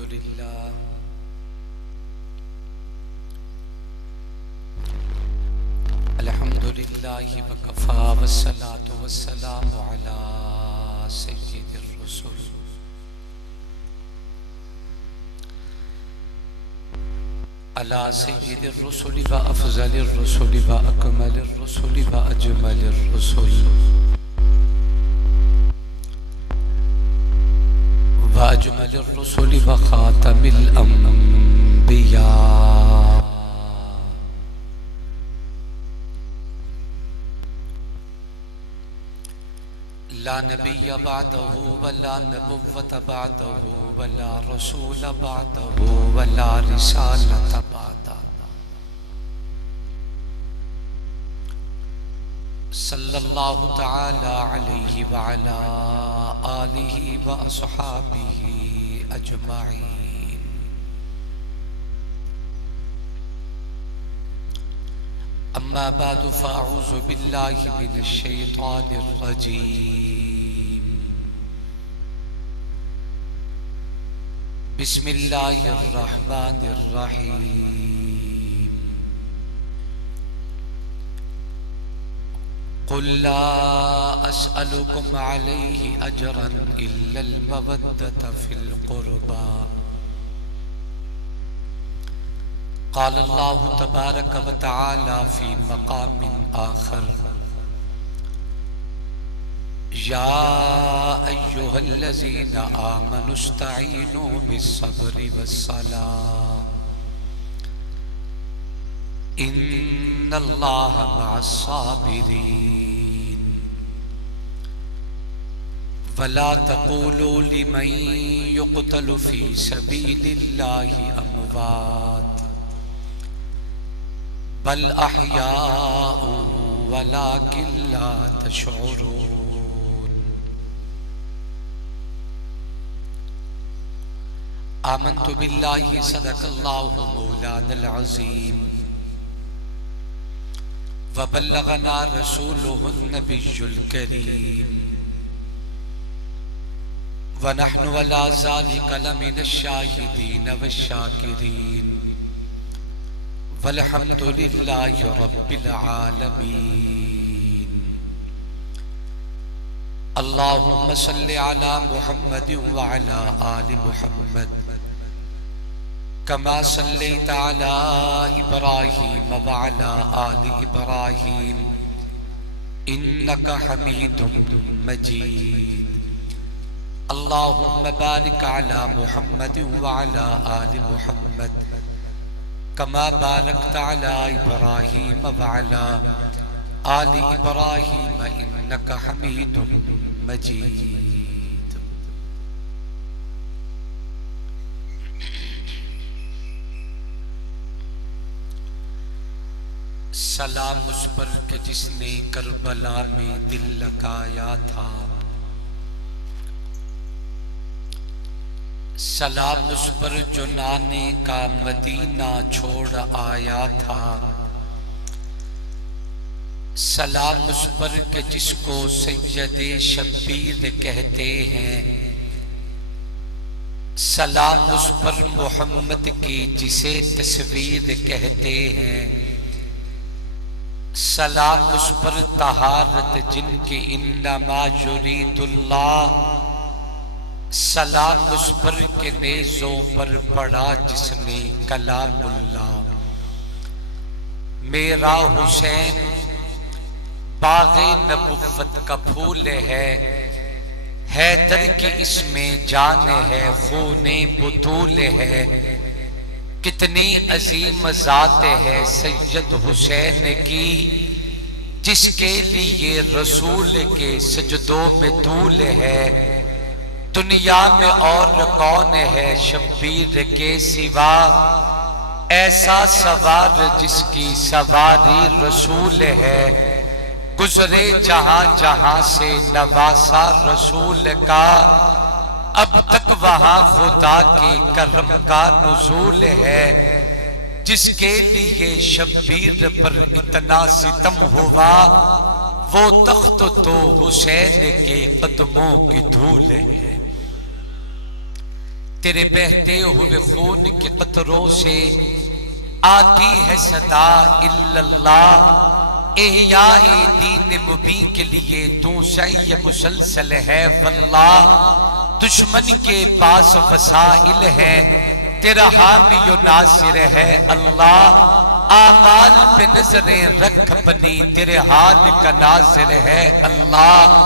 لله الحمد لله وكفى والصلاة والسلام على سيد الرسل على سيد الرسل وأفضل الرسل وأكمل الرسل وأجمل الرسل وأجمل الرسل وخاتم الأنبياء لا نبي بعده ولا نبوة بعده ولا رسول بعده ولا رسالة بعده صلى الله تعالى عليه وعلى آله وأصحابه أجمعين. أما بعد فأعوذ بالله من الشيطان الرجيم. بسم الله الرحمن الرحيم. قل لا أسألكم عليه أجرا إلا المودة في القربى. قال الله تبارك وتعالى في مقام آخر: يا أيها الذين آمنوا استعينوا بالصبر والصلاة إن الله مع الصابرين. ولا تقولوا لمن يقتل في سبيل الله أموات بل أحياء ولكن لا تشعرون. آمنت بالله صدق الله مولانا العظيم وبلغنا رسوله النبي الكريم ونحن على ذلك لمن الشاهدين والشاكرين والحمد لله رب العالمين. اللهم صل على محمد وعلى آل محمد كما صليت على إبراهيم وعلى آل إبراهيم إنك حميد مجيد. اللهم بارك على محمد وعلى آل محمد كما باركت على إبراهيم وعلى آل إبراهيم إنك حميد مجيد. سلام اس پر کہ جس نے کربلا میں دل لگایا تھا، سلام اس پر جو نانے کا مدینہ چھوڑ آیا تھا، سلام اس پر کہ جس کو سید شبیر کہتے ہیں، سلام اس پر محمد کی جسے تصویر کہتے ہیں، سلام اس پر طہارت جن کی انما یرید اللہ، سلام اس پر کہ نیزوں پر پڑا جس نے کلام اللہ. میرا حسین باغ نبوت کا پھول ہے، حیدر کی اس میں جان ہے، خون بطول ہے. کتنی عظیم ذات ہے سید حسین کی، جس کے لیے رسول کے سجدوں میں طول ہے. دنیا میں اور کون ہے شبیر کے سوا، ایسا سوار جس کی سواری رسول ہے. گزرے جہاں جہاں سے نواسا رسول کا، اب تک وہاں خدا کے کرم کا نزول ہے. جس کے لیے شبیر پر اتنا ستم ہوا، وہ تخت تو حسین کے قدموں کی دھول ہے. تیرے بہتے ہوئے خون کے قطروں سے آتی ہے صدا الا اللہ، احیاء دین مبین کے لیے تو سعی مسلسل ہے واللہ، دشمن کے پاس وسائل ہے تیرا حامی و ناصر ہے اللہ، اعمال پہ نظریں رکھ اپنی تیرے حال کا ناظر ہے اللہ،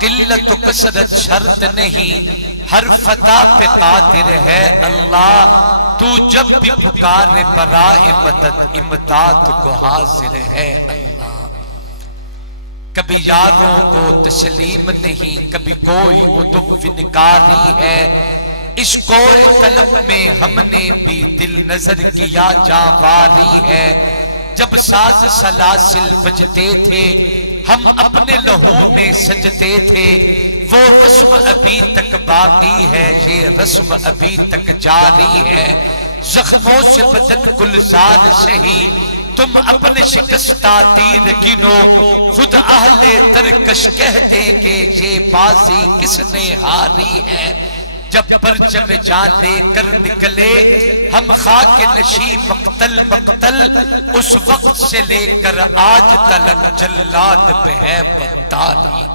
قلت و کثرت شرط نہیں ہر فتح پہ قادر ہے اللہ، تو جب بھی پکارے برائے مدد امداد کو حاضر ہے اللہ، کبھی یاروں کو تسلیم نہیں کبھی کوئی عدو انکاری ہے، اس کوئی طلب میں ہم نے بھی دل نظر کیا جانواری ہے، جب ساز سلاسل بجتے تھے ہم اپنے لہو میں سجتے تھے، وہ رسم ابھی تک باقی ہے یہ رسم ابھی تک جاری ہے، زخموں سے بدن گلزار سہی تم اپنے شکستہ تیر گنو، خود اہل ترکش کہہ دیں گے یہ بازی کس نے ہاری ہے، جب پرچم جان لے کر نکلے ہم خاک نشی مقتل مقتل، اس وقت سے لے کر آج تلک جلاد پہ ہے بدتالی ہے،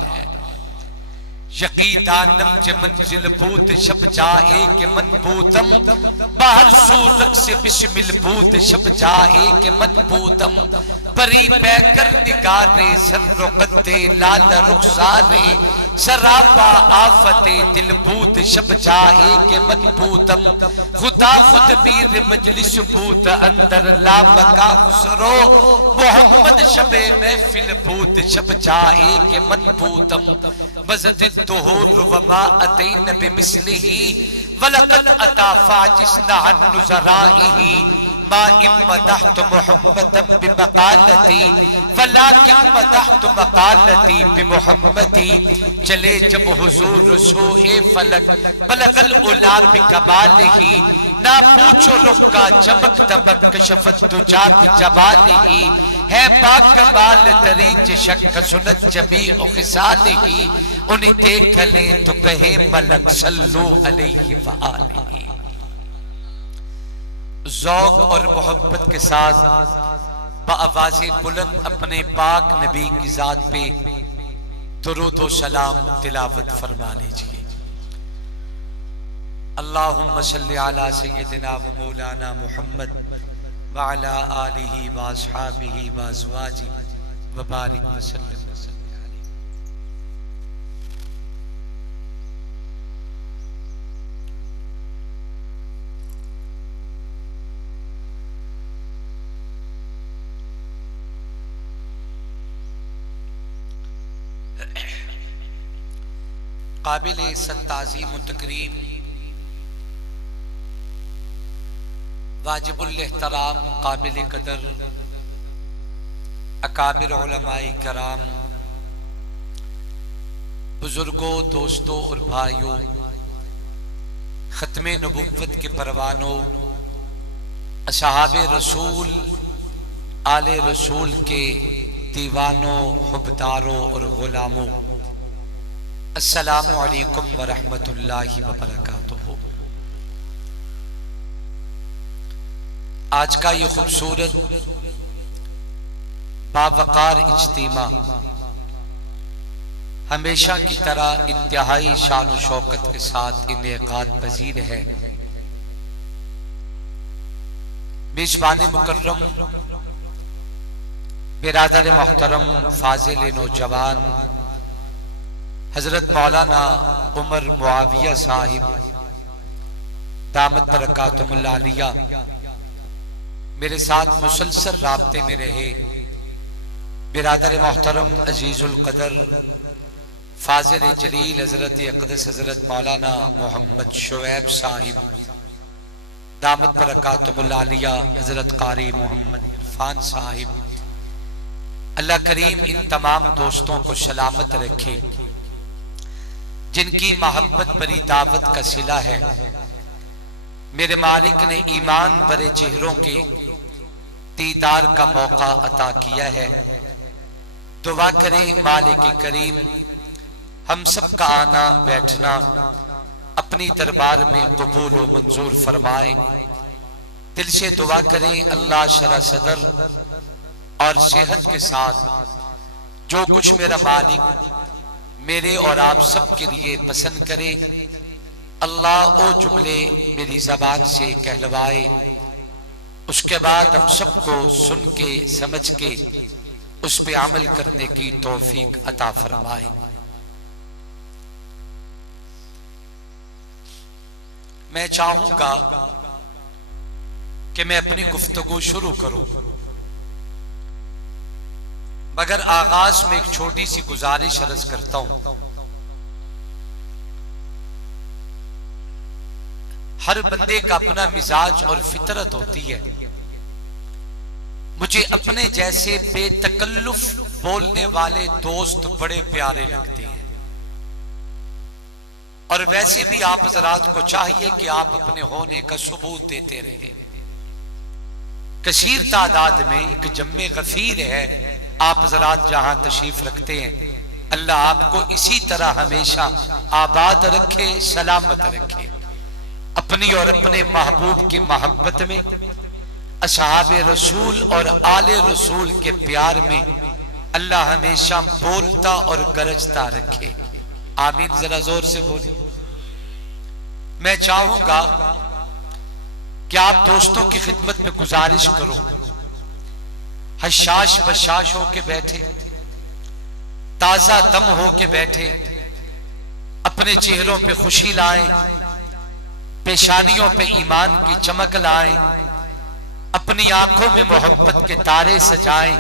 یقیدانم چ منزل بود شب جائے کہ من بودم، باہر سو رقص بشمل بود شب جائے کہ من بودم، پری پہ کر نگارے سر رقدے لال رخسارے، سراپا آفت دل بود شب جائے کہ من بودم، خدا خود میر مجلس بود اندر لامکا خسرو، محمد شب محفل بود شب جائے کہ من بودم، وزد الدہور وما اتین بمثلہ ولقد اتا فاجسنا عن نظرائہ، ما امدحت محمدا بمقالتی ولیکن مدحت مقالتی بمحمدی، چلے جب حضور سوئے فلک بلغ العلا بکمالہ، نہ پوچھو رخ کا چمک دمک کشفت دجا بجمالہ، ہے با کمال دریچ شک سنت جمیع خصالہ، انہیں دیکھ لیں تو کہے ملک صلو علیہ وآلہ۔ ذوق اور محبت کے ساتھ بآواز بلند اپنے پاک نبی کی ذات پہ درود و سلام تلاوت فرما لیجئے۔ اللہم صلی علی سیدنا و مولانا محمد وعلی آلہ و اصحابہ و ازواجہ وبارک وسلم۔ قابل تعظیم و تکریم، واجب الاحترام، قابل قدر اکابر علماء کرام، بزرگوں، دوستوں اور بھائیوں، ختم نبوت کے پروانوں، اصحاب رسول، آل رسول کے دیوانوں، حبداروں اور غلاموں، السلام علیکم ورحمۃ اللہ وبرکاتہ۔ آج کا یہ خوبصورت باوقار اجتماع ہمیشہ کی طرح انتہائی شان و شوکت کے ساتھ انعقاد پذیر ہے۔ میزبان مکرم، برادر محترم، فاضل نوجوان حضرت مولانا عمر معاویہ صاحب دامت برکاتہم العالیہ میرے ساتھ مسلسل رابطے میں رہے، برادر محترم عزیز القدر فاضل جلیل حضرت اقدس حضرت مولانا محمد شعیب صاحب دامت برکاتہم العالیہ، حضرت قاری محمد عرفان صاحب، اللہ کریم ان تمام دوستوں کو سلامت رکھے جن کی محبت بری دعوت کا صلہ ہے۔ میرے مالک نے ایمان برے چہروں کے دیدار کا موقع عطا کیا ہے۔ دعا کریں مالک کریم ہم سب کا آنا بیٹھنا اپنی دربار میں قبول و منظور فرمائیں۔ دل سے دعا کریں اللہ شرح صدر اور صحت کے ساتھ جو کچھ میرا مالک میرے اور آپ سب کے لیے پسند کرے، اللہ وہ جملے میری زبان سے کہلوائے، اس کے بعد ہم سب کو سن کے سمجھ کے اس پہ عمل کرنے کی توفیق عطا فرمائے۔ میں چاہوں گا کہ میں اپنی گفتگو شروع کروں، مگر آغاز میں ایک چھوٹی سی گزارش عرض کرتا ہوں۔ ہر بندے کا اپنا مزاج اور فطرت ہوتی ہے۔ مجھے اپنے جیسے بے تکلف بولنے والے دوست بڑے پیارے لگتے ہیں، اور ویسے بھی آپ حضرات کو چاہیے کہ آپ اپنے ہونے کا ثبوت دیتے رہیں۔ کثیر تعداد میں ایک جمع غفیر ہے، آپ حضرات جہاں تشریف رکھتے ہیں، اللہ آپ کو اسی طرح ہمیشہ آباد رکھے، سلامت رکھے، اپنی اور اپنے محبوب کی محبت میں، اصحاب رسول اور آل رسول کے پیار میں اللہ ہمیشہ بولتا اور گرجتا رکھے۔ آمین، ذرا زور سے بولی۔ میں چاہوں گا کہ آپ دوستوں کی خدمت میں گزارش کروں، حشاش بشاش ہو کے بیٹھے، تازہ دم ہو کے بیٹھے، اپنے چہروں پہ خوشی لائیں، پیشانیوں پہ ایمان کی چمک لائیں، اپنی آنکھوں میں محبت کے تارے سجائیں،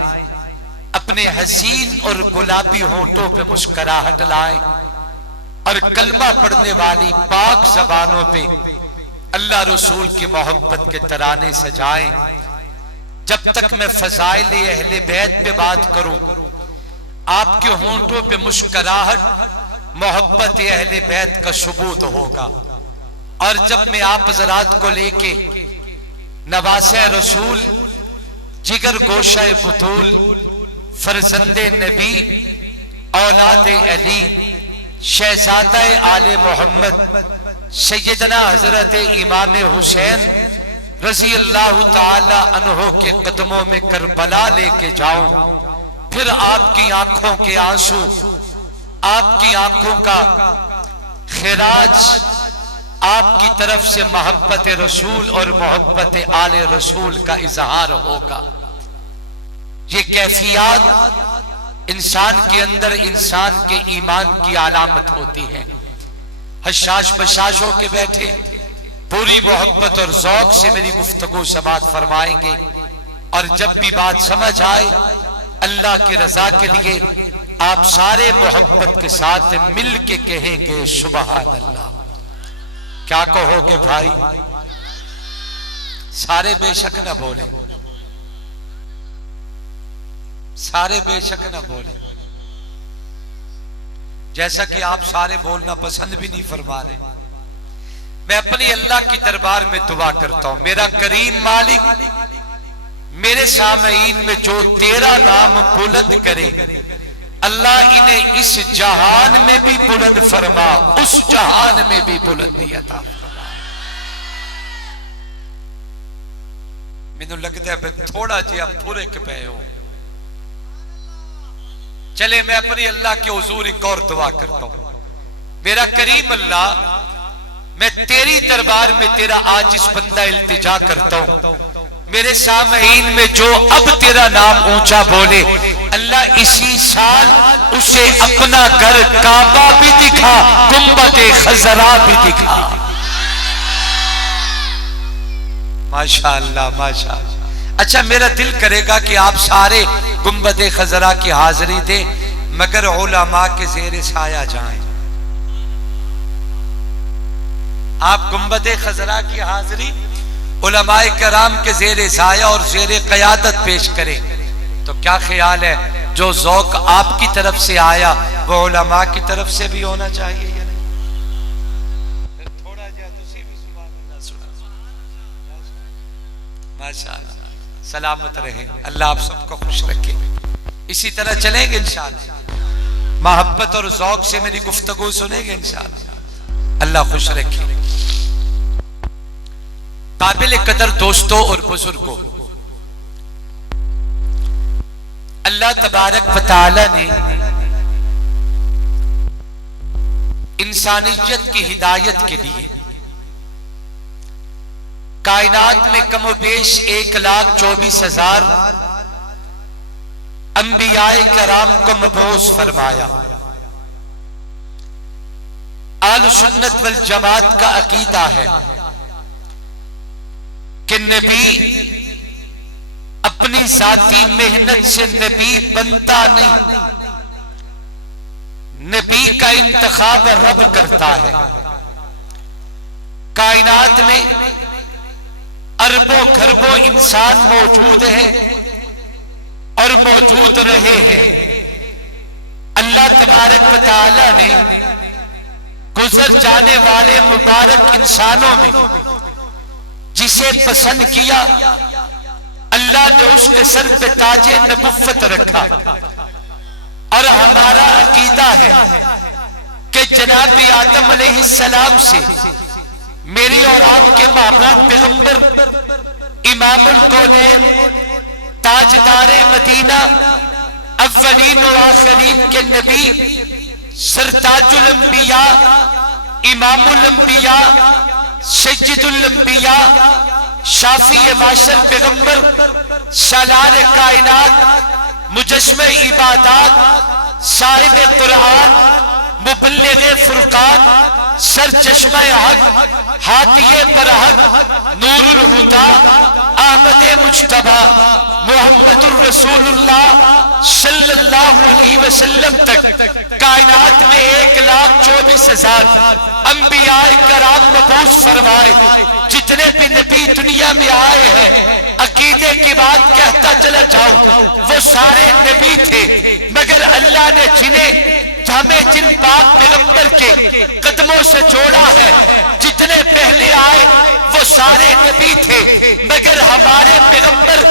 اپنے حسین اور گلابی ہونٹوں پہ مسکراہٹ لائیں، اور کلمہ پڑھنے والی پاک زبانوں پہ اللہ رسول کی محبت کے ترانے سجائیں۔ جب تک میں فضائل اہل بیت پہ بات کروں، آپ کے ہونٹوں پہ مسکراہٹ محبت اہل بیت کا ثبوت ہوگا، اور جب میں آپ حضرات کو لے کے نواسہ رسول، جگر گوشہ بطول، فرزند نبی، اولاد علی، شہزادہ آل محمد، سیدنا حضرت امام حسین رضی اللہ تعالی عنہ کے قدموں میں کربلا لے کے جاؤں، پھر آپ کی آنکھوں کے آنسو، آپ کی آنکھوں کا خراج، آپ کی طرف سے محبت رسول اور محبت آل رسول کا اظہار ہوگا۔ یہ کیفیات انسان کے اندر انسان کے ایمان کی علامت ہوتی ہے۔ حشاش بشاش ہو کے بیٹھے، پوری محبت اور ذوق سے میری گفتگو سماعت فرمائیں گے، اور جب بھی بات سمجھ آئے اللہ کی رضا کے لیے آپ سارے محبت کے ساتھ مل کے کہیں گے سبحان اللہ۔ کیا کہو گے بھائی؟ سارے بے شک نہ بولیں، سارے بے شک نہ بولیں، جیسا کہ آپ سارے بولنا پسند بھی نہیں فرما رہے۔ میں اپنی اللہ کی دربار میں دعا کرتا ہوں، میرا کریم مالک میرے سامعین میں جو تیرا نام بلند کرے، اللہ انہیں اس جہان میں بھی بلند فرما، اس جہان میں بھی بلندی عطا فرما۔ مینوں لگتا ہے تھوڑا جی آپ پورے کے پے ہو۔ چلے میں اپنی اللہ کے حضور ایک اور دعا کرتا ہوں، میرا کریم اللہ، میں تیری دربار میں تیرا عاجز بندہ التجا کرتا ہوں، میرے سامعین میں جو اب تیرا نام اونچا بولے، اللہ اسی سال اسے اپنا گھر کعبہ بھی دکھا، گنبد خضرا بھی دکھا۔ ماشاءاللہ ماشاءاللہ۔ اچھا میرا دل کرے گا کہ آپ سارے گنبد خضرا کی حاضری دیں، مگر علماء کے زیر سایہ جائیں۔ آپ گنبد خضرا کی حاضری علماء کرام کے زیر سایہ اور زیر قیادت پیش کریں، تو کیا خیال ہے جو ذوق آپ کی طرف سے آیا وہ علماء کی طرف سے بھی ہونا چاہیے یا نہیں؟ تھوڑا جا تسی بھی سبحان اللہ سنا۔ ماشاءاللہ، سلامت رہیں، اللہ آپ سب کو خوش رکھے۔ اسی طرح چلیں گے انشاءاللہ، محبت اور ذوق سے میری گفتگو سنیں گے انشاءاللہ۔ اللہ خوش رکھے۔ قابل قدر دوستوں اور بزرگوں، اللہ تبارک و تعالی نے انسانیت کی ہدایت کے لیے کائنات میں کم و بیش 1,24,000 انبیاء کرام کو مبعوث فرمایا۔ اہل سنت والجماعت کا عقیدہ ہے کہ نبی اپنی ذاتی محنت سے نبی بنتا نہیں، نبی کا انتخاب رب کرتا ہے۔ کائنات میں اربوں خربوں انسان موجود ہیں اور موجود رہے ہیں۔ اللہ تبارک و تعالی نے گزر جانے والے مبارک انسانوں میں جسے پسند کیا، اللہ نے اس کے سر پہ تاج نبوت رکھا۔ اور ہمارا عقیدہ ہے کہ جناب آدم علیہ السلام سے میری اور آپ کے محبوب پیغمبر امام الکونین تاجدار مدینہ اولین و آخرین کے نبی سرتاج الانبیاء امام الانبیاء سید الانبیاء شافی معاشر پیغمبر سالار کائنات مجسمہ عبادات صاحب قرآن مبلغ فرقان سر چشمہ حق ہادی برحق نور الہدا احمد مجتبی محمد الرسول اللہ صلی اللہ علیہ وسلم تک کائنات میں 1,24,000 انبیاء کرام مبعوث فرمائے۔ جتنے بھی نبی دنیا میں آئے ہیں، عقیدے کی بات کہتا چلا جاؤں، وہ سارے نبی تھے، مگر اللہ نے ہمیں جن پاک پیغمبر کے قدموں سے جوڑا ہے، جتنے پہلے آئے وہ سارے نبی تھے، مگر ہمارے پیغمبر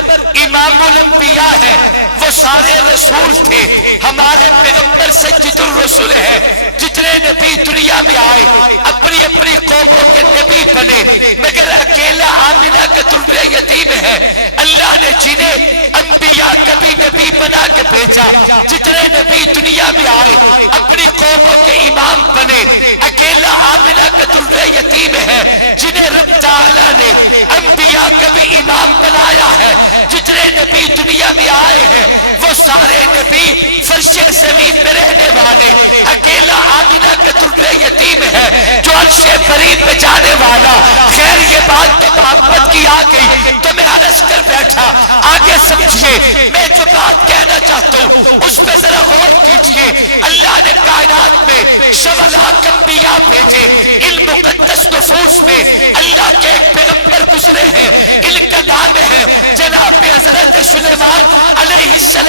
امام الانبیاء ہے، وہ سارے رسول تھے۔ ہمارے پیغمبر سید الرسول ہے، جتنے نبی دنیا میں آئے اپنی اپنی قوموں کے نبی بنے، مگر اکیلا آمنہ کا در یتیم ہے، اللہ نے جنہیں انبیاء کبھی نبی بنا کے بھیجا، جتنے نبی دنیا میں آئے اپنی قوموں کے امام بنے، اکیلا آمنہ کا در یتیم ہے، جنہیں رب تعالیٰ نے انبیاء کبھی امام بنایا ہے۔ جتنے نبی دنیا میں آئے ہیں وہ سارے نبی فرش زمین پہ رہنے والے، اکیلا آمنہ کا در یتیم ہے جو عرش بری پہ جانے والا۔ خیر یہ بات تو محبت کی آ گئی تو میں عرض کر بیٹھا، آگے سمجھئے میں جو بات کہنا چاہتا ہوں اس پہ ذرا غور کیجئے۔ اللہ نے کائنات میں 1.25 انبیاء بھیجے، ان مقدس نفوس میں اللہ کے ایک پیغمبر گزرے ہیں، ان کا نام ہے جناب حضرت سلیمان علیہ السلام۔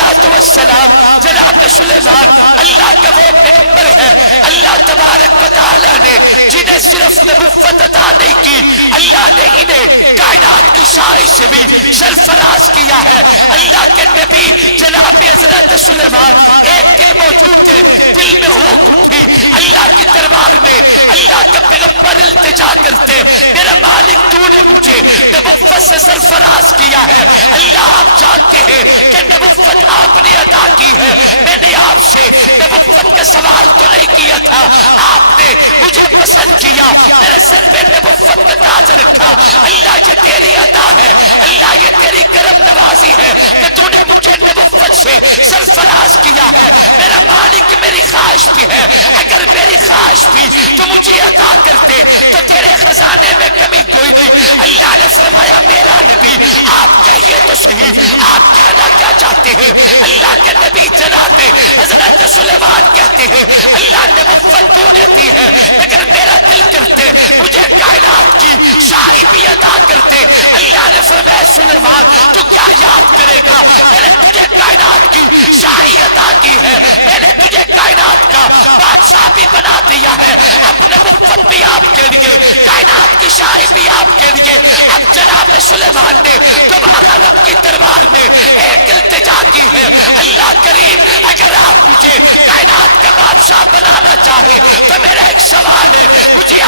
جناب سلیمان اللہ کا وہ پیغمبر ہے، اللہ تبارک و تعالی نے جنہیں صرف نبوت عطا نہیں کی، اللہ نے انہیں کائنات کی شاہی سے بھی سرفراز کیا ہے۔ اللہ کے نبی جناب حضرت سلیمان ایک دن موجود تھے، دل میں ہوک اٹھی اللہ کی دربار میں، اللہ کا پیغمبر التجا کرتے، میرا مالک تو نے مجھے نبوت سے سرفراز کیا ہے۔ اللہ آپ جانتے ہیں کہ نبوت آپ نے عطا کی ہے، میں نے آپ سے نبوت کا سوال تو نہیں کیا تھا، آپ نے مجھے پسند کیا، میرے سر پہ نبوت کا تاج رکھا۔ اللہ یہ تیری عطا ہے، اللہ یہ تیری کرم نوازی ہے کہ تو نے مجھے نبوت سے سرفراز کیا ہے۔ میرا مالک میری خواہش بھی ہے، اگر میری خواہش بھی تو مجھے عطا کرتے تو تیرے خزانے میں کمی کوئی نہیں۔ اللہ نے فرمایا میرا نبی آپ کہیے تو صحیح، آپ کہنا کیا چاہتے ہیں؟ اللہ کے نبی جناب حضرت سلیمان کہتے ہیں اللہ نبوت تو نے دی ہے، مگر میرا دل کرتے مجھے کائنات کی شاہی بھی عطا کرتے۔ اللہ نے فرمایا سلیمان تو کیا یاد کرے گا، میں نے تجھے کائنات کی شاہی عطا کی ہے، میں نے تجھے کائنات کا بادشاہ بھی بنا دیا ہے، اب نبوت بھی آپ کے لیے، کائنات کی شاہی بھی آپ کے لیے۔ اب جناب سلیمان نے دوبارہ رب کی دربار میں ایک التجا کی ہے، اللہ کریم اگر آپ مجھے کائنات کا بادشاہ بنانا چاہے تو میرا ایک سوال ہے، مجھے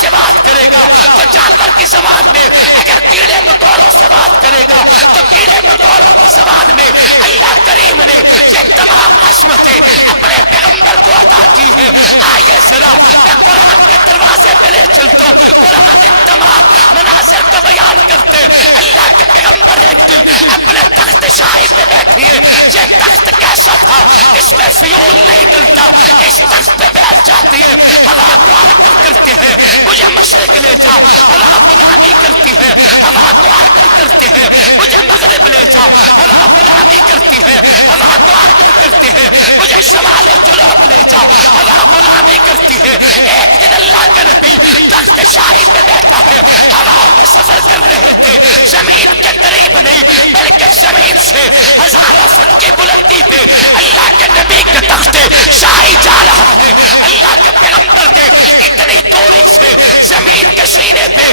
سے بات کرے گا تو جانور کی زبان میں، اگر کیڑے مکوڑوں سے بات کرے گا تو کیڑے مکوڑوں کی زبان میں۔ اللہ کریم نے یہ تمام عظمتیں اپنے پیغمبر کو عطا کی ہے۔ آئیے ذرا میں قرآن کے دروازے پہ لے چلتا ہوں، قرآن ان تمام مناظر کو بیان کرتے۔ اللہ کے پیغمبر ایک دن اپنے تخت شاہی پہ بیٹھیے، یہ تخت کیسا تھا؟ اس میں فیول نہیں ڈلتا، اس تخت پہ بیٹھ جاتی ہے، ہوا کو آکر کرتے ہیں مجھے مشرق لے جاؤ، ہوا غلامی کرتی ہے، ہوا کو آکر کرتے ہیں مجھے مغرب لے جاؤ، ہوا غلامی کرتی ہے، ہوا کو آکر کرتے ہیں مجھے شمال و جنوب لے جاؤ، ہوا غلامی کرتی ہے۔ ایک دن اللہ کا نبی تخت شاہی پہ بیٹھا ہے، ہواؤں میں سفر کر رہے تھے، زمین کے قریب نہیں بلکہ زمین سے ہزاروں فٹ کی بلندی پہ اللہ کے نبی کے تخت شاہی جا رہا ہے۔ اللہ کے پیغمبر نے اتنی دوری سے زمین کے سینے پہ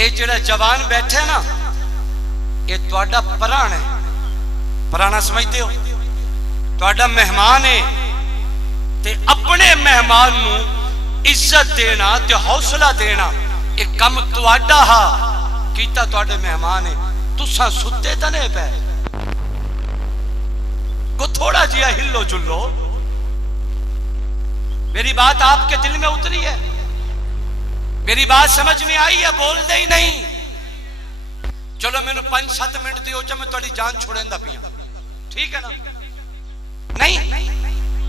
اے جڑا جوان بیٹھے نا اے تواڈا پران ہے، پرانا سمجھتے ہو، تواڈا مہمان ہے، تے اپنے مہمان نو عزت دینا تے حوصلہ دینا اے کم تواڈا ہا کیتا تواڈے مہمان ہے، تساں ستے تے نہیں پے کو تھوڑا جیا ہلو جلو. میری بات آپ کے دل میں اتری ہے؟ میری بات سمجھ میں آئی ہے؟ بول دے ہی نہیں. چلو میں نے 5-7 منٹ دیو چا میں تھوڑی جان چھوڑیں دا پیا، ٹھیک ہے نا؟ نہیں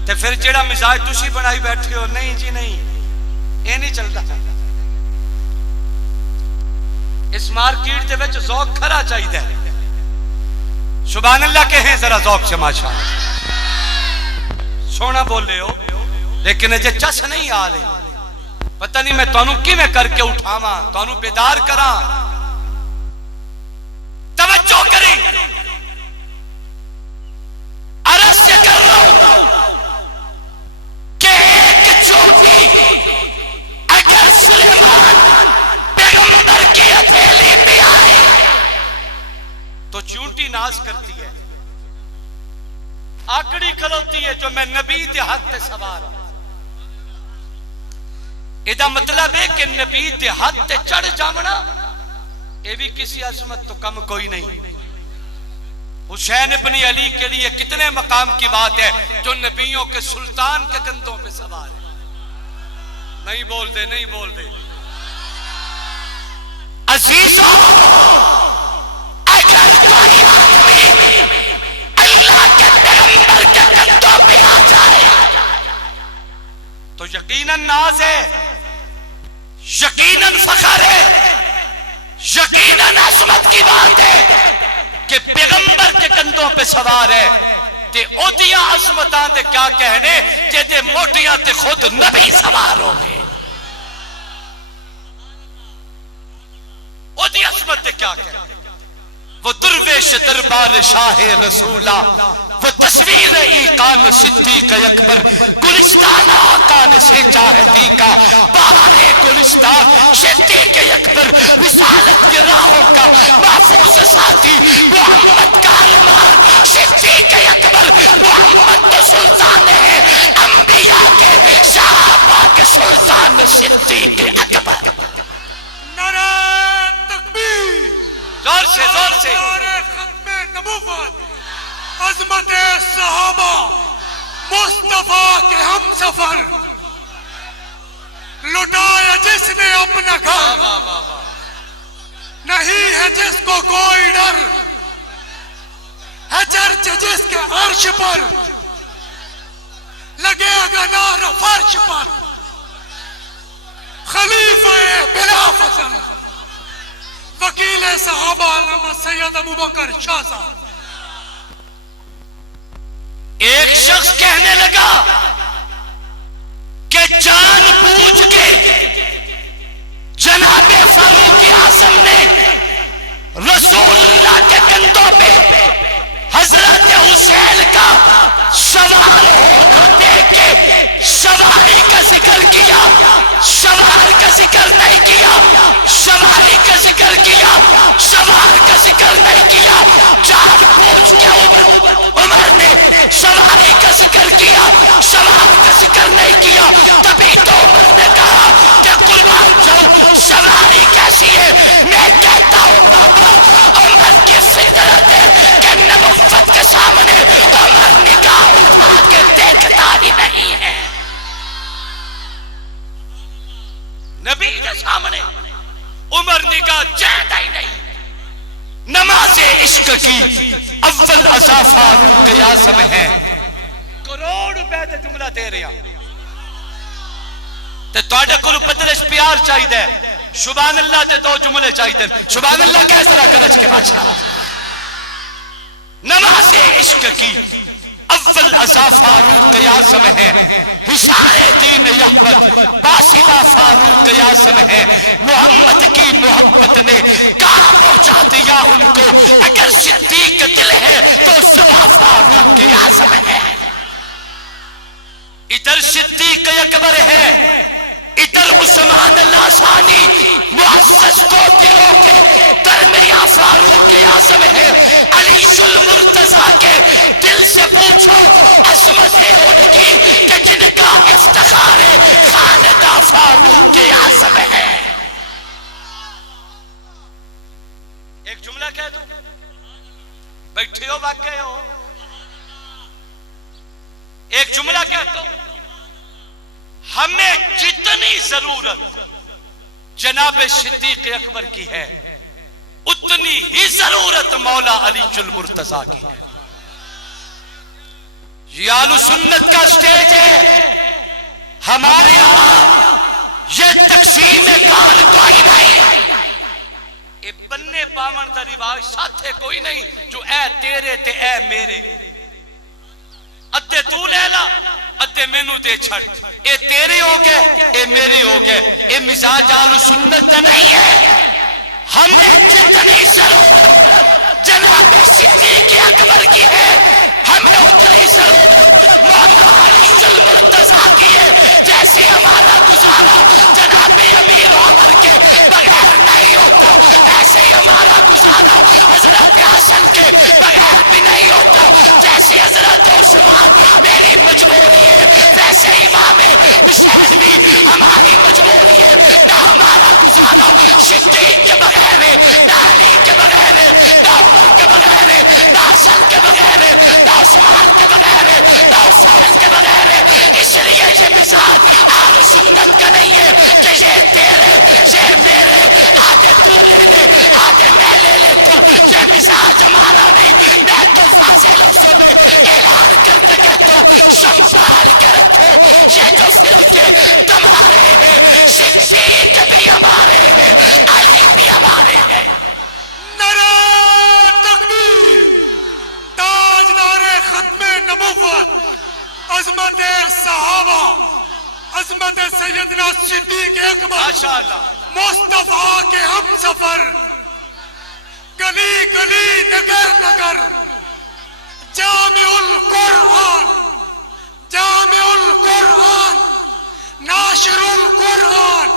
تے پھر جیڑا مزاج تسی بنائی بیٹھے ہو، نہیں جی نہیں، اے نہیں چلتا. اس مارکیٹ دے وچ ذوق کھرا چاہیے. سبحان اللہ کہیں ذرا ذوق سے ماشاءاللہ. سونا بول رہے ہو لیکن جے چس نہیں آ رہی، پتہ نہیں میں تانوں کیویں کر کے اٹھاواں، تانوں بیدار کراں. توجہ کریں، عرض سے کر رہا ہوں کہ ایک چوٹی اگر سلیمان پیغمبر کی ہتھیلی پہ آئے تو چونٹی ناز کرتی ہے، آکڑی کھلوتی ہے جو میں نبی دے ہاتھ تے سوار ہوں. ایدہ مطلب ہے کہ نبی دے ہاتھ تے چڑھ جامنا یہ بھی کسی عظمت تو کم کوئی نہیں. حسین ابن علی کے لیے کتنے مقام کی بات ہے جو نبیوں کے سلطان کے کندھوں پہ سوار ہے. نہیں بول دے، نہیں بول دے. عزیزوں، اگر کوئی آدمی اللہ کے پیغمبر کے کندھوں پہ آ جائے تو یقیناً ناز ہے، یقیناً فخر ہے، یقیناً عظمت کی بات ہے کہ پیغمبر کے کندھوں پہ سوار ہے. تے اودیاں عظمتاں دے کیا کہنے جے دے موٹیاں تے خود نبی سوار ہو گئے. اودی عظمت دے کیا کہنے. وہ درویش دربار شاہ رسولہ، وہ تصویر ایقان صدیق اکبر، گلستان آقان سے چاہتی کا بہار گلستان صدیق اکبر، رسالت کے راہوں کا محفوظ ساتھی محمد کا علمان صدیق اکبر. محمد تو سلطان ہے انبیاء کے، صحابہ کے سلطان صدیق اکبر. نعرہ تکبیر، زور سے زور سے. نعرہ ختم نبوت، عظمت صحابہ، مصطفیٰ کے ہم سفر، لٹایا جس نے اپنا گھر، نہیں ہے جس کو کوئی ڈر، ہے چرچ جس کے عرش پر، لگے گا نعرہ فرش پر، خلیفہ بلا فصل، وکیل صحابہ علامہ سید ابوبکر شاہ صاحب. ایک شخص کہنے لگا کہ جان بوجھ کے جناب فاروق اعظم نے رسول اللہ کے کندھوں پہ حضرت حسین کا سوار ہونا دیکھ کے سواری کا ذکر کیا، سوار کا ذکر نہیں کیا، سواری کا ذکر کیا، سوار کا ذکر نہیں کیا. جان بوجھ کے عمر نے سواری کا ذکر کیا، سوار کا ذکر نہیں کیا. تبھی تو عمر نے کہا کہ قربان جاؤں سواری کیسی ہے. میں کہتا ہوں بابا عمر کی فطرت ہے کہ نبوت کے سامنے عمر نگاہ اٹھا کے دیکھتا ہی نہیں ہے. نبی کے سامنے عمر نگاہ چہتا ہی نہیں. نماز عشق کی اول عزا فاروق اعظم ہے. کروڑ روپے تے جملہ دے رہے ہیں تے تواڈے کول پترش پیار چاہیے. سبحان اللہ تے 2 جملے چاہیے. سبحان اللہ کس طرح گرج کے بادشاہ. نماز عشق کی اول عزا فاروق اعظم ہے. حصار دین احمد باسدہ فاروق اعظم ہے. محمد کی محبت نے کہاں پہنچا دیا ان کو. اگر صدیق دل ہے تو زبا فاروق اعظم ہے. ادھر صدیق اکبر ہے، ادھر عثمان لاسانی معزز کو دلوں کے درمیان فاروق اعظم ہے علی المرتضیٰ کے دل سے پوچھو عظمت ہے ان کی کہ جن کا افتخار خاندہ فاروق اعظم ہے. ایک جملہ کہہ دوں, بیٹھے ہو بھاگ گئے ہو, ایک جملہ کہتا ہوں, ہمیں جتنی ضرورت جناب صدیق اکبر کی ہے اتنی ہی ضرورت مولا علی المرتضیٰ کی ہے. یہ آل سنت کا سٹیج ہے, ہمارے ہاں یہ تقسیم کار کوئی نہیں, اے بننے پاون دا رواج ساتھے کوئی نہیں جو اے تیرے تے اے میرے, ادھے تو لے لا ادھے مینوں دے چھڑ, اے تیرے ہو گئے اے میرے ہو گئے. اے مزاج آل سنت دا نہیں ہے. ہمیں جتنی ضرورت جناب صدیق اکبر کی ہے ہمیں اتنی ضرورت مولا علی المرتضیٰ کی ہے. جیسے ہمارا گزارا جناب امیر عمر کے بغیر نہیں ہوتا ایسے ہی ہمارا گزارا حضرت حسن کے بغیر بھی نہیں ہوتا. جیسے حضرت عثمان میری مجبوری ہے ویسے ہی امام حسین بھی ہماری مجبوری ہے. نہ ہمارا گزارا صدیق کے بغیر ہے, نہ علی کے بغیر ہے, نہ عمر کے بغیر ہے, نہ حسن کے بغیر ہے, نہ عثمان کے بغیر ہے, نہ حسین کے بغیر ہے. اس لیے یہ مزاج آل سنت کا نہیں ہے کہ یہ تیرے یہ میرے, آدھے تو لے لے آدھے میں لے لیتا. یہ مزاج ہمارا نہیں. میں تو واضح لفظوں میں اعلان کر کے کہتا ہوں سنبھال کے رکھو یہ جو فرقے تمہارے ہیں صدیق بھی ہمارے ہیں علی بھی ہمارے ہیں. نعرہ تکبیر, تاجدار ختم نبوت, عظمت صحابہ, عظمت سیدنا صدیق اکبر ماشاءاللہ, مصطفیٰ کے ہم سفر, گلی گلی نگر نگر, جامع القرآن, جامع القرآن, ناشر القرآن,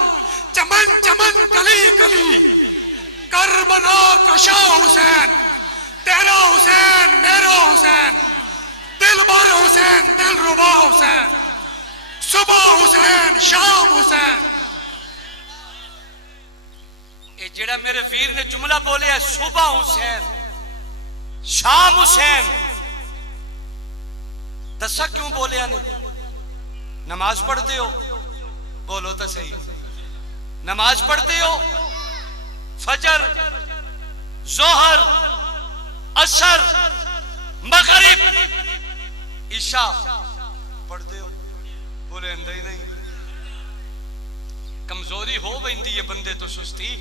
چمن چمن گلی گلی, کربلا کا شاہ حسین, تیرا حسین میرا حسین, دل بر حسین دل ربا حسین, صبح حسین شام حسین. اے جڑا میرے ویر نے جملہ بولے ہے صبح حسین شام حسین, دسا کیوں بولے ہیں نہیں؟ نماز پڑھتے ہو بولو تو صحیح, نماز پڑھتے ہو فجر ظہر عصر مغرب عشاء پڑھتے ہو بولے اندر ہی نہیں. کمزوری ہو بندی ہے بندے تو سستی,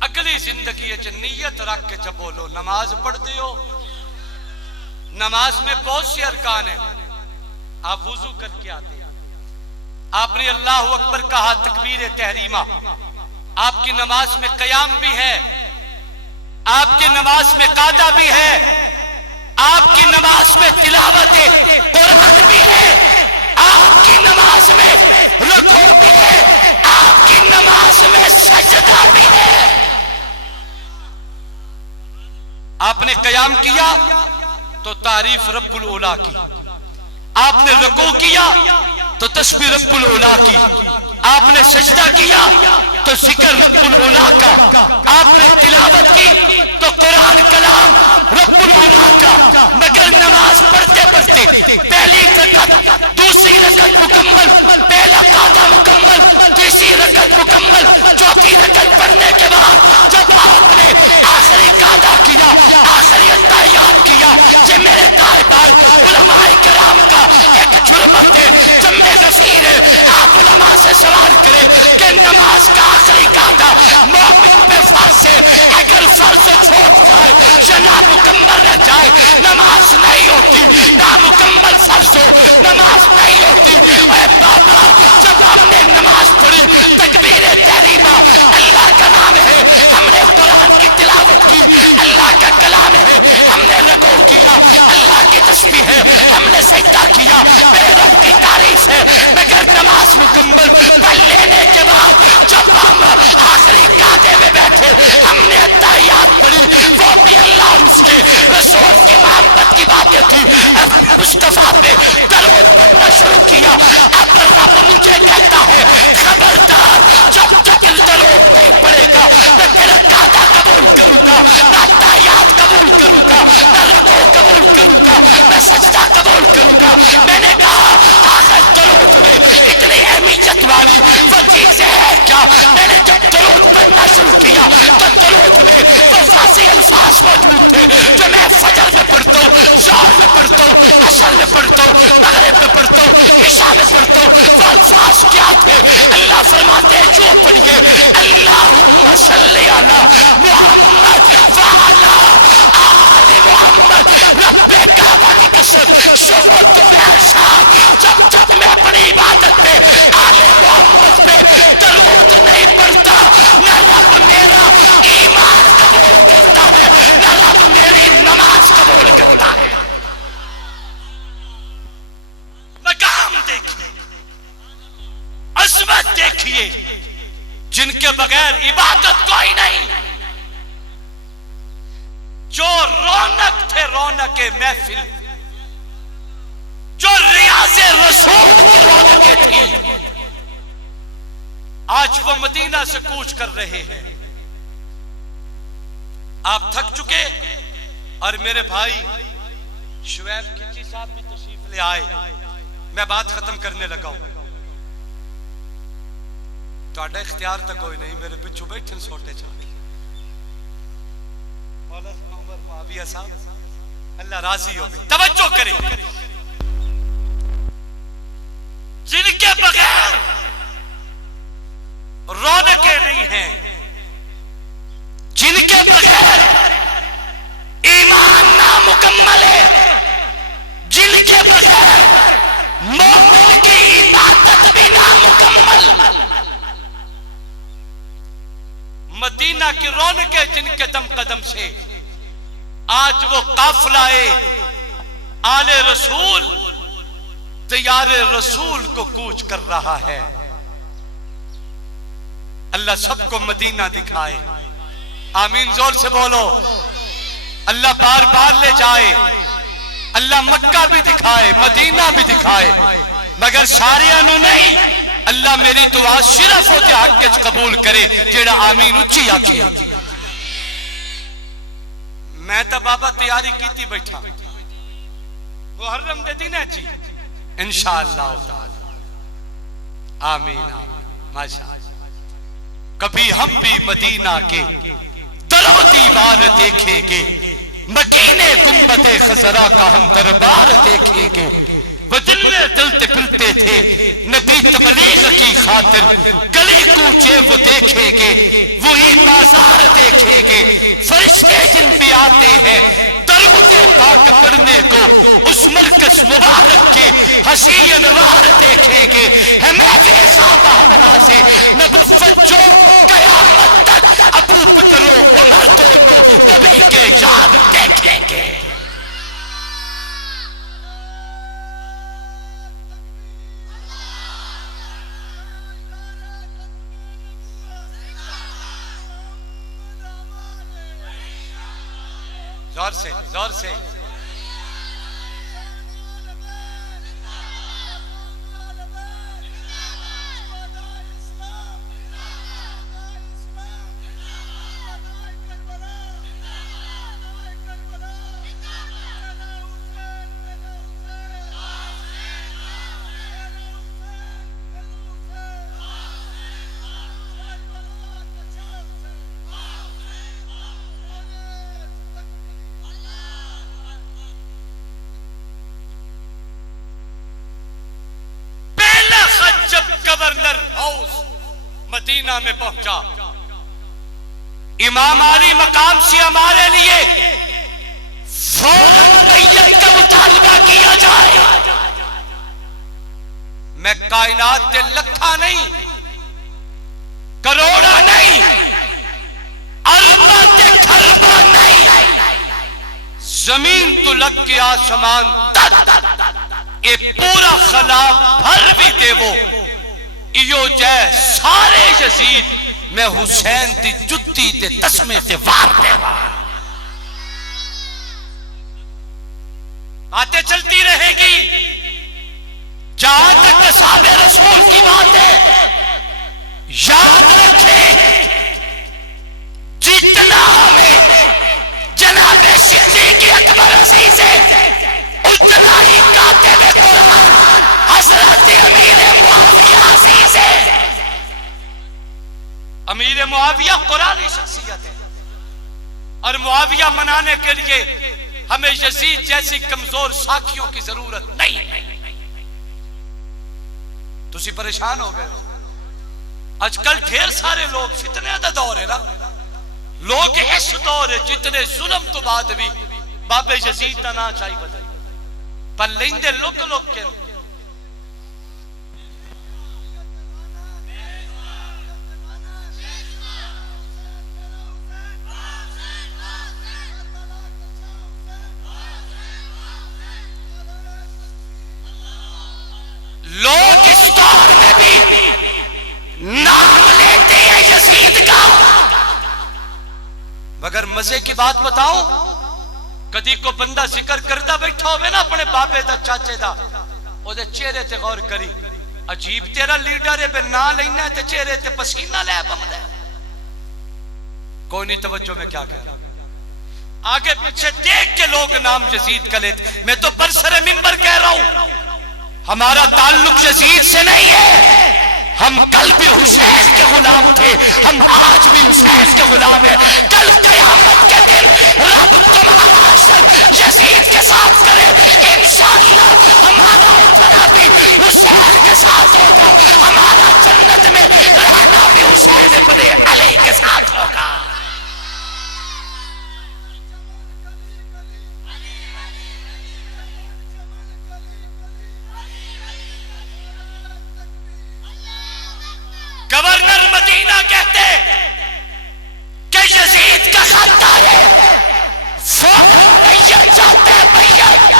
اگلی زندگی نیت رکھ کے جب بولو نماز پڑھتے ہو. نماز میں بہت سی ارکان ہیں, آپ وضو کر کے آتے ہیں, آپ نے اللہ اکبر کہا تکبیر تحریمہ, آپ کی نماز میں قیام بھی ہے, آپ کی نماز میں قعدہ بھی ہے, آپ کی نماز میں تلاوت قرآن بھی ہے, آپ کی نماز میں رکوع بھی ہے, آپ کی نماز میں سجدہ بھی ہے. آپ نے قیام کیا تو تعریف رب العلا کی, آپ نے رکوع کیا تو تسبیح رب العلا کی, آپ نے سجدہ کیا تو ذکر رب العلا کا, آپ نے تلاوت کی تو قرآن کلام رب العلا کا. مگر نماز پڑھتے پڑھتے پہلی رکعت دوسری رکعت مکمل, پہلا قعدہ مکمل, تیسری رکعت مکمل, چوتھی رکعت پڑھنے کے بعد جب آپ نے آخری قعدہ کیا آخری اتحیات کیا, یہ میرے دائیں بائیں علماء کرام کا ایک جرمت ہے, جمع غفیر ہے. آپ علماء سے سوال کریں کہ نماز کا آخری قعدہ مومن پہ فرض ہے, اگر فرض چھوڑ جائے یا نامکمل رہ جائے نماز نہیں ہوتی, نامکمل فرض ہو نماز نہیں ہوتی. اے بابا جب ہم نے نماز پڑھی تکبیر تحریمہ اللہ کا نام ہے, ہم نے قرآن کی تلاوت کی اللہ کا کلام ہے, ہم نے رکوع کیا اللہ کی تسبیح ہے, ہم نے سجدہ کیا میرے رب کی تعریف ہے. مگر نماز مکمل پڑھ لینے کے بعد جب ہم آخری قعدے موجود تھے جو میں فجر میں پڑھتا ہوں، ظہر میں پڑھتا ہوں، عصر میں پڑھتا ہوں، مغرب میں پڑھتا ہوں، عشاء میں پڑھتا ہوں۔ وہ الفاظ کیا تھے؟ اللہ فرماتے ہیں جو پڑھیے اللہم صلی علی محمد وعلی آل محمد، رب کعبہ کی قسم صبح دوپہر شام جب تک میں اپنی عبادت پہ آل محمد پہ درود نہیں پڑھتا نہ رب میرا ایمان قبول کرتا ہے نہ رب میری نماز قبول کرتا ہے۔ مقام دیکھیے، عظمت دیکھیے، جن کے بغیر عبادت کوئی نہیں، جو رونق تھے رونق محفل، جو ریاض رسول کی رونقیں تھی، آج وہ مدینہ سے کوچ کر رہے ہیں۔ آپ تھک چکے اور میرے بھائی شعیب کچی صاحب بھی تشریف لے آئے، میں بات ختم کرنے لگا ہوں۔ تھوڑا اختیار تک کوئی نہیں، میرے پچھو بیٹھن سوٹے چاہتے عمر معاویہ صاحب اللہ راضی ہو گئی۔ توجہ کریں، جن کے بغیر رونقیں نہیں ہیں، جن کے بغیر ایمان نامکمل ہے، جن کے بغیر مومن کی عبادت بھی نامکمل، مدینہ کی رونقیں جن کے دم قدم سے آج وہ قافلہ آل رسول دیار رسول کو کوچ کر رہا ہے۔ اللہ سب کو مدینہ دکھائے، آمین زور سے بولو۔ اللہ بار بار لے جائے، اللہ مکہ بھی دکھائے، مدینہ بھی دکھائے، مگر سارے انو نہیں۔ اللہ میری دعا صرف ہوتے حق کے قبول کرے جیڑا آمین اچھی آکھے۔ میں تا بابا تیاری کی تھی بیٹھا، محرم دے دن ہے جی انشاءاللہ تعالی، آمین آمین ماشاءاللہ۔ کبھی ہم بھی مدینہ کے در و دیوار دیکھیں گے، مکینے گنبد خضرا کا ہم دربار دیکھیں گے۔ وہ دل میں چلتے پھرتے تھے نبی تبلیغ کی خاطر، گلی کوچے وہ دیکھیں گے، وہی بازار دیکھیں گے۔ فرشتے جن پہ آتے ہیں درود پاک پڑھنے کو، اس مرکز مبارک کے حسی انوار دیکھیں گے۔ ہمیں بھی خواب ہمراہ سے نبوت جو قیامت تک ابو بکر و عمر دونوں نبی کے یار دیکھیں گے۔ زور سے زور سے گورنر ہاؤس مدینہ میں پہنچا، امام علی مقام سے ہمارے لیے فوراً بیعت کا مطالبہ کیا جائے۔ میں کائنات دے لکھا نہیں، کروڑا نہیں، اربا تے کھربا نہیں، زمین تو لگ کے آسمان تک اے پورا خلا بھر بھی دے وہ ایو جائے سارے یزید میں حسین دی جتی تے تسمے تے وار دے وار۔ باتیں چلتی رہے گی جہاں تک اصحاب رسول کی بات ہے۔ یاد رکھیں جتنا ہمیں جناب صدیق اکبر عزیز ہے اتنا ہی کاتب قرآن حضرت امیر معاویہ عزیز ہے۔ امیر معاویہ قرآنی شخصیت ہے، اور معاویہ منانے کے لیے ہمیں یزید جیسی کمزور ساکھیوں کی ضرورت نہیں ہے. تسی پریشان ہو گئے ہو. آج کل ڈھیر سارے لوگ فتنے دا دور ہے نا. لوگ اس دور جتنے ظلم تو بعد بھی بابے یزید دا نا چاہی بدل پر لیندے لوک کے لوگ اس دور میں بھی نام لیتے ہیں یزید کا. مگر مزے کی بات بتاؤں, کدی کو بندہ ذکر کرتا بیٹھا ہوئے نا اپنے بابے دا چاچے دا, او دے چہرے تے غور کری, عجیب تیرا لیڈر ہے, بے نا لینا ہے تے چہرے تے پسینہ لے بمدے. کوئی نہیں توجہ میں کیا کہہ رہا. آگے پیچھے دیکھ کے لوگ نام یزید کا لیتے. میں تو برسر ممبر کہہ رہا ہوں, ہمارا تعلق یزید سے نہیں ہے. ہم کل بھی حسین کے غلام تھے, ہم آج بھی حسین کے غلام ہیں. کل قیامت کے دن رب تمہارا حشر یزید کے ساتھ کرے, انشاءاللہ ہمارا اٹھنا بھی حسین کے ساتھ ہوگا, ہمارا جنت میں رہنا بھی حسین ابن علی کے ساتھ ہوگا. گورنر مدینہ کہتے کہ یزید کا خط آئے, فوراً میت جاتے میت.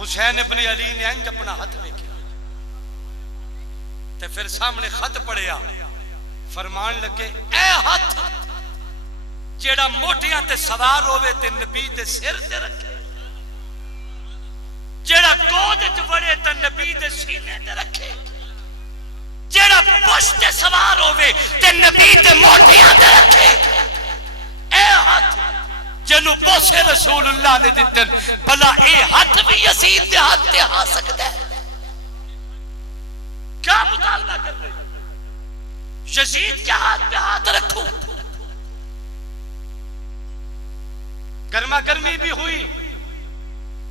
حسین ابن علی نے انج اپنا ہاتھ لے کیا تے پھر سامنے خط پڑھیا, فرمان لگے اے ہاتھ جیڑا موٹیاں تے سوار ہوئے تے نبی دے سر تے رکھے, جیڑا گود وچ وڑے تے نبی دے سینے تے رکھے, جیڑا پشت سوار ہوئے تے نبی تے موٹیاں تے رکھے. اے ہاتھ جنو بوسے رسول اللہ نے دیتن, بھلا اے ہاتھ بھی یزید دے ہاتھ تے آ سکتا ہے؟ کیا مطالبہ کر رہے یزید کے ہاتھ پہ ہاتھ رکھوں؟ گرما گرمی بھی ہوئی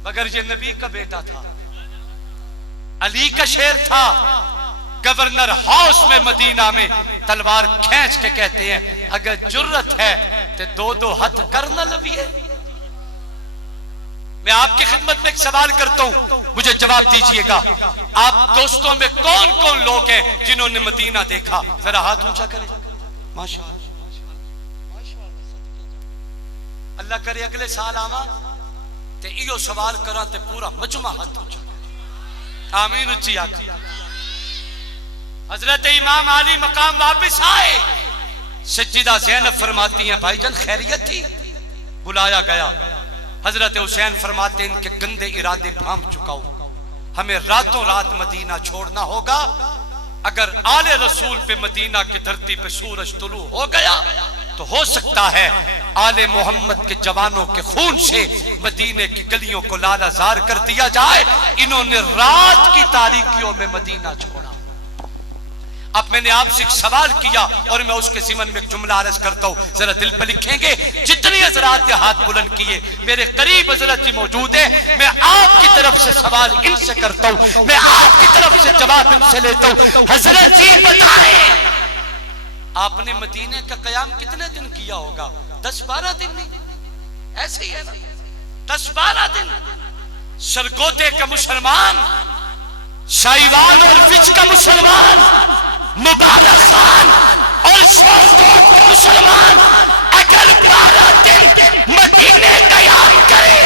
مگر یہ نبی کا بیٹا تھا, علی کا شیر تھا. گورنر ہاؤس میں مدینہ میں تلوار کھینچ کے کہتے ہیں اگر جرت ہے تو دو دو ہاتھ کرنا لبیے. میں آپ کی خدمت میں ایک سوال کرتا ہوں, مجھے جواب دیجئے گا. آپ دوستوں میں کون کون لوگ ہیں جنہوں نے مدینہ دیکھا؟ ذرا ہاتھ اونچا کریں. ماشاءاللہ, اللہ کرے اگلے سال آواں تے ایو سوال کرا تے پورا مجمع ہاتھ اونچا کرے. آمین اچھی آکھ. حضرت امام علی مقام واپس آئے, سجدہ زینب فرماتی ہیں بھائی جان خیریت تھی؟ بلایا گیا. حضرت حسین فرماتے ہیں ان کے گندے ارادے بھام چکا ہوں, ہمیں راتوں رات مدینہ چھوڑنا ہوگا. اگر آل رسول پہ مدینہ کی دھرتی پہ سورج طلوع ہو گیا تو ہو سکتا ہے آل محمد کے جوانوں کے خون سے مدینے کی گلیوں کو لالہ زار کر دیا جائے. انہوں نے رات کی تاریکیوں میں مدینہ چھوڑا. اب میں نے آپ سے ایک سوال کیا اور میں اس کے ضمن میں ایک جملہ عرض کرتا ہوں, ذرا دل پہ لکھیں گے. جتنی حضرات نے ہاتھ بلند کیے میرے قریب حضرت جی موجود ہیں, میں آپ کی طرف سے سوال ان سے کرتا ہوں, میں آپ کی طرف سے جواب ان سے لیتا ہوں. حضرت جی بتائیں آپ نے مدینے کا قیام کتنے دن کیا ہوگا؟ 10-12 دن نہیں, ایسے ہی ہے نا, 10-12 دن. سرگودے کا مسلمان, شائیوال اور وچ کا مسلمان, مبارک خان اور شورکوٹ کا مسلمان اگر 12 دن مدینے قیام کرے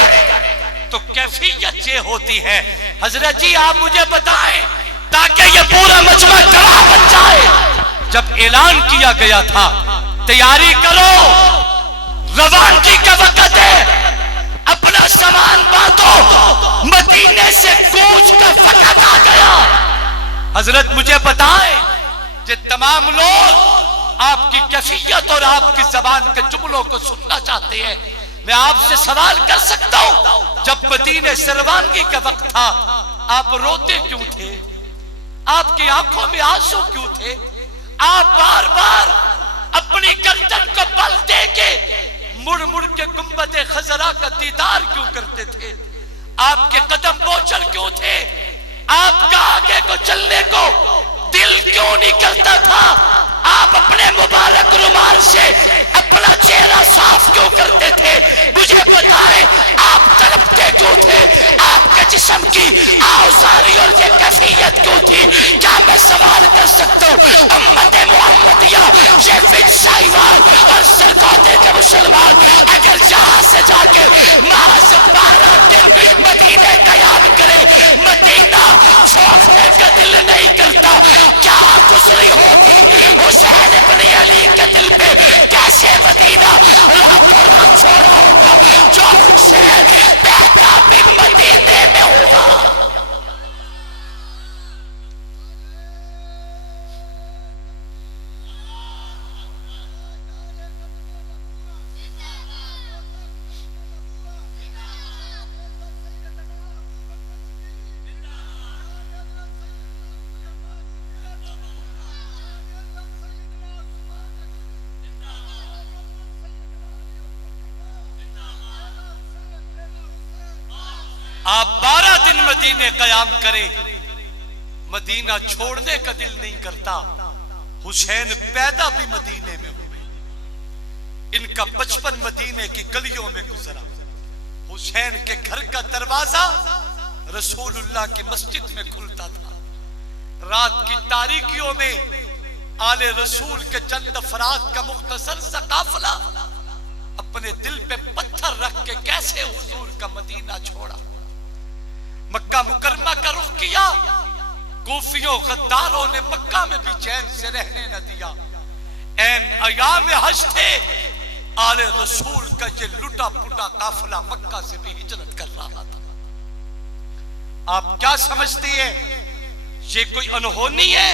تو کیفیت یہ ہوتی ہے. حضرت جی آپ مجھے بتائیں تاکہ یہ پورا مجمع گواہ بن جائے. جب اعلان کیا گیا تھا تیاری کرو, روانگی کا وقت ہے, اپنا سامان باندھو, مدینے سے کوچ کا وقت آ گیا. حضرت مجھے بتائیں یہ تمام لوگ آپ کی کیفیت اور آپ کی زبان کے جملوں کو سننا چاہتے ہیں. میں آپ سے سوال کر سکتا ہوں, جب مدینے سے روانگی کا وقت تھا آپ روتے کیوں تھے؟ آپ کی آنکھوں میں آنسو کیوں تھے؟ آپ بار بار اپنی گردن کو بل دے کے مڑ دیدار کیوں کرتے تھے؟ آپ کے قدم بوچھل کیوں تھے؟ آپ کا آگے کو چلنے کو دل کیوں نہیں کرتا تھا؟ آپ اپنے مبارک رومال سے اپنا چہرہ صاف کیوں کرتے تھے؟ مجھے بتائیں آپ تڑپتے کیوں تھے؟ آپ کے جسم کی آوزاری اور یہ کیفیت کیوں تھی؟ کیا میں سوال کر سکتا ہوں امت محمدیہ، یہ وچ سائیوال اور سرگودے کے مسلمان اگر جہاں سے جا کے محض 12 دن مدینے قیام کرے، مدینہ چھوڑنے کا دل نہیں کرتا، کیا گزری ہوگی حسین ابن علی کے دل پہ؟ کیسے مدینہ راتوں رات چھوڑا ہوگا جو حسین پیدا بھی مدینے میں ہوگا؟ آپ 12 دن مدینے قیام کریں، مدینہ چھوڑنے کا دل نہیں کرتا۔ حسین پیدا بھی مدینے میں ہوئے، ان کا بچپن مدینے کی گلیوں میں گزرا۔ حسین کے گھر کا دروازہ رسول اللہ کی مسجد میں کھلتا تھا۔ رات کی تاریکیوں میں آل رسول کے چند افراد کا مختصر سا قافلہ اپنے دل پہ پتھر رکھ کے کیسے حضور کا مدینہ چھوڑا۔ مکہ مکرمہ کا رخ کیا، کوفیوں غداروں نے مکہ میں بھی چین سے رہنے نہ دیا۔ این ایام حج تھے، آل رسول کا یہ لٹا پٹا قافلہ مکہ سے بھی ہجرت کر رہا تھا۔ آپ کیا سمجھتی ہیں یہ کوئی انہونی ہے؟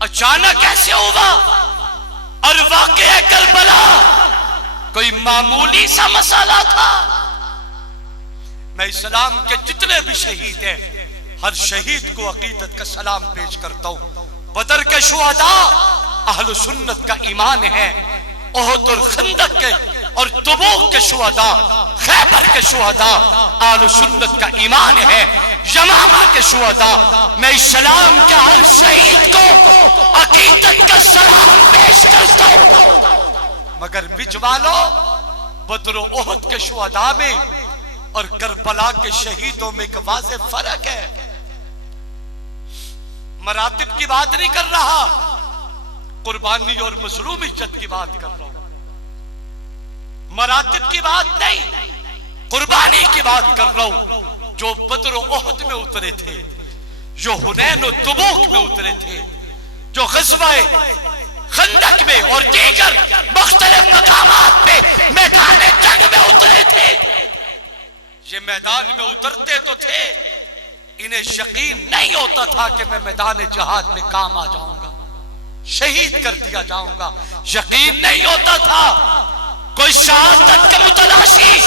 اچانک ایسے ہوا؟ اور واقعہ کربلا کوئی معمولی سا مسئلہ تھا؟ میں اسلام کے جتنے بھی شہید ہیں ہر شہید کو عقیدت کا سلام پیش کرتا ہوں۔ بدر کے شہداء اہل سنت کا ایمان ہے، احد اور خندق کے اور تبوک کے شہداء، خیبر کے شہداء اہل سنت کا ایمان ہے، یمامہ کے شہداء۔ میں اسلام کے ہر شہید کو عقیدت کا سلام پیش کرتا ہوں، مگر بجوالو بدر و احد کے شہداء میں اور کربلا کے شہیدوں میں ایک واضح فرق ہے۔ مراتب کی بات نہیں کر رہا، قربانی اور مظلومیت کی بات کر رہا ہوں۔ مراتب کی بات نہیں، قربانی کی بات کر رہا ہوں۔ جو بدر و احد میں اترے تھے، جو حنین و تبوک میں اترے تھے، جو غزوہ خندق میں اور دیگر مختلف مقامات پہ میدان جنگ میں اترے تھے، یہ میدان میں اترتے تو تھے، انہیں یقین نہیں ہوتا تھا کہ میں میدان جہاد میں کام آ جاؤں گا، شہید کر دیا جاؤں گا۔ یقین نہیں ہوتا تھا کوئی شہادت کا متلاشی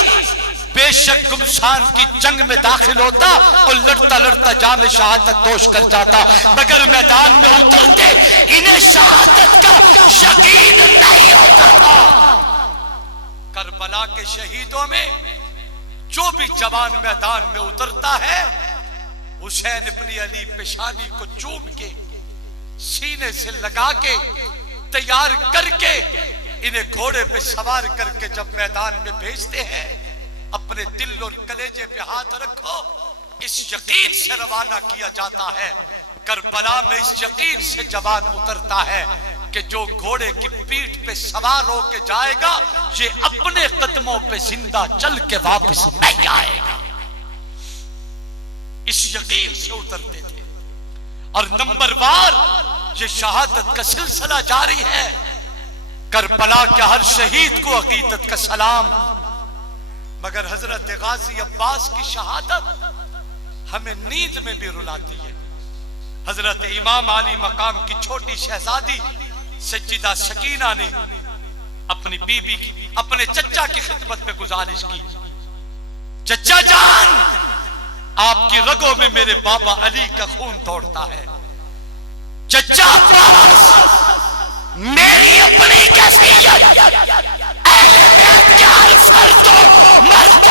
بے شک گمشان کی جنگ میں داخل ہوتا اور لڑتا لڑتا جام شہادت دوش کر جاتا، مگر میدان میں اترتے انہیں شہادت کا یقین نہیں ہوتا تھا۔ کربلا کے شہیدوں میں جو بھی جوان میدان میں اترتا ہے، حسین ابن علی پیشانی کو چوم کے سینے سے لگا کے تیار کر کے انہیں گھوڑے پہ سوار کر کے جب میدان میں بھیجتے ہیں، اپنے دل اور کلیجے پہ ہاتھ رکھو، اس یقین سے روانہ کیا جاتا ہے۔ کربلا میں اس یقین سے جوان اترتا ہے کہ جو گھوڑے کی پیٹھ پہ سوار ہو کے جائے گا، یہ اپنے قدموں پہ زندہ چل کے واپس نہیں آئے گا۔ اس یقین سے اترتے تھے۔ اور نمبر وار یہ شہادت کا سلسلہ جاری ہے۔ کربلا کے ہر شہید کو عقیدت کا سلام، مگر حضرت غازی عباس کی شہادت ہمیں نیند میں بھی رلاتی ہے۔ حضرت امام علی مقام کی چھوٹی شہزادی سیدہ سکینہ نے اپنی بیوی کی، اپنے چچا کی خدمت میں گزارش کی، چچا جان آپ کی رگوں میں میرے بابا علی کا خون دوڑتا ہے۔ چچا عباس میری اپنی کیفیت اہل بیت کے ہر فرد و مرد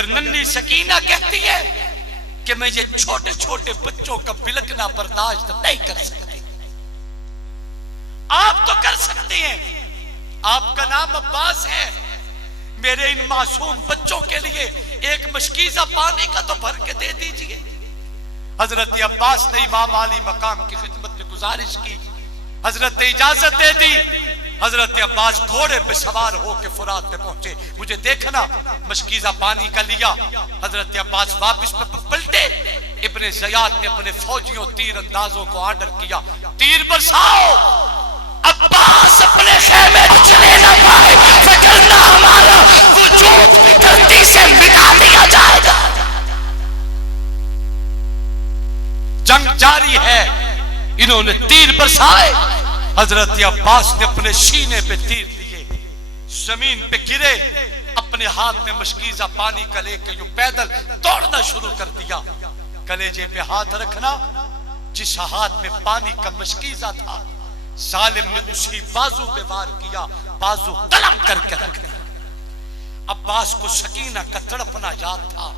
مگر ننھی سکینہ کہتی ہے کہ میں یہ چھوٹے چھوٹے بچوں کا بلکنا برداشت نہیں کر سکتی. آپ تو کر سکتے ہیں، آپ کا نام عباس ہے، میرے ان معصوم بچوں کے لیے ایک مشکیزہ پانی کا تو بھر کے دے دیجئے. حضرت عباس نے امام علی مقام کی خدمت میں گزارش کی، حضرت اجازت دے دی. حضرت عباس گھوڑے پہ سوار ہو کے فرات پہ پہنچے. مجھے دیکھنا مشکیزہ پانی کا لیا. حضرت عباس واپس پلٹے. ابن زیاد نے اپنے فوجیوں تیر اندازوں کو آرڈر کیا، تیر برساؤ. عباس اپنے خیمے چلے نہ پائے، وگرنہ ہمارا وجود بھی دھرتی سے مٹا دیا جائے گا. جنگ جاری ہے، انہوں نے تیر برسائے. حضرت عباس نے اپنے سینے پہ تیر لیے، زمین پہ گرے، اپنے ہاتھ میں مشکیزہ پانی کا لے کے یوں پیدل دوڑنا شروع کر دیا. کلیجے پہ ہاتھ رکھنا، جس ہاتھ میں پانی کا مشکیزہ تھا ظالم نے اسی بازو پہ وار کیا، بازو قلم کر کے رکھ دیا. عباس کو سکینہ کا تڑپنا یاد تھا،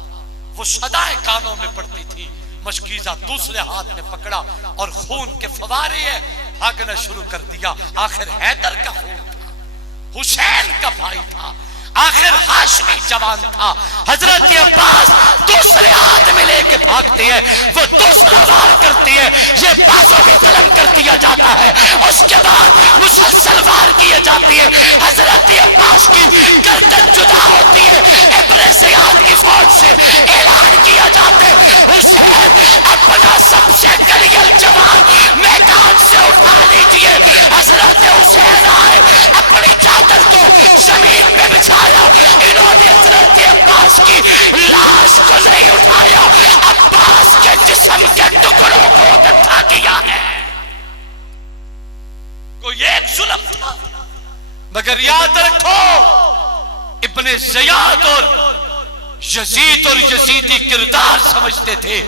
وہ صدائیں کانوں میں پڑتی تھی. مشکیزہ دوسرے ہاتھ میں پکڑا اور خون کے فوارے ہیں، بھاگنا شروع کر دیا. آخر حیدر کا خون تھا، حسین کا بھائی تھا، آخر ہاشمی جوان تھا. حضرت عباس دوسرے ہاتھ میں لے کے بھاگتے ہیں، وہ دوسرا وار کرتے ہیں، یہ بازو بھی قلم کر دیا جاتا ہے. اس کے بعد مسلسل وار کیے جاتے ہیں. حضرت عباس کی گردن جدا ہوتی ہے. ابن زیاد کی فوج سے اعلان کیا جاتا ہے، حسین اپنا سب سے گلیل جوان میدان سے اٹھا لیجئے. حضرت حسین آئے، اپنی چادر کو زمین پہ بچھایا. انہوں نے حضرت عباس کی لاش کو نہیں اٹھایا، عباس کے جسم کے ٹکڑوں کو اکٹھا کیا ہے. کوئی ایک ظلم تھا، مگر یاد رکھو ابن زیاد اور یزید اور یزیدی کردار سمجھتے تھے.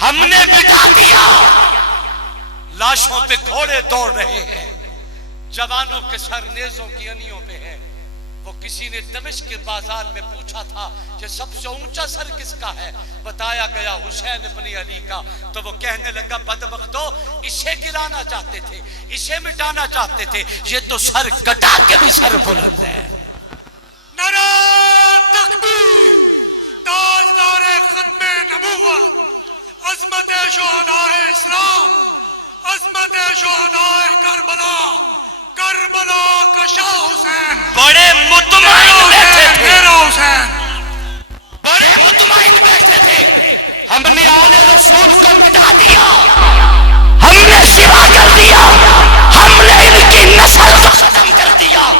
ہم نے مٹا دیا. لاشوں پہ گھوڑے دوڑ رہے ہیں، جوانوں کے سر نیزوں کی انیوں پہ ہے. وہ کسی نے دمشق کے بازار میں پوچھا تھا کہ سب سے اونچا سر کس کا ہے؟ بتایا گیا حسین ابن علی کا. تو وہ کہنے لگا بدبختو، اسے گرانا چاہتے تھے، اسے مٹانا چاہتے تھے، یہ تو سر کٹا کے بھی سر بلند ہے. نعرہ تکبیر، تاجدار ختم نبوت، عظمت شہداء اسلام، عظمت شہداء کربلا، کربلا کا شاہ حسین، بڑے مطمئن بیٹھے تھے، میرا حسین، بڑے مطمئن بیٹھے تھے. ہم نے آل رسول کو مٹا دیا، ہم نے سوا کر دیا، ہم نے ان کی نسل کو ختم کر دیا.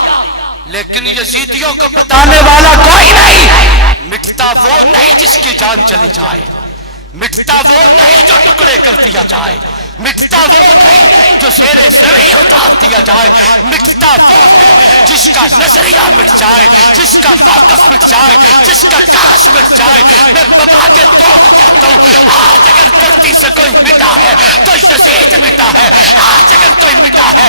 لیکن یزیدیوں کو بتانے والا کوئی نہیں. مٹتا وہ نہیں جس کی جان چلی جائے، مٹتا وہ نہیں جو ٹکڑے کر دیا جائے، مٹتا وہ نہیں جو زیر زمین اتار دیا جائے. مٹتا وہ ہے جس کا نظریہ مٹ جائے، جس کا موقف مٹ جائے، جس کا کاش مٹ جائے. میں بابا کے طور کہتا ہوں، آج اگر دھرتی سے کوئی مٹا ہے تو یزید مٹا ہے. آج اگر کوئی مٹا ہے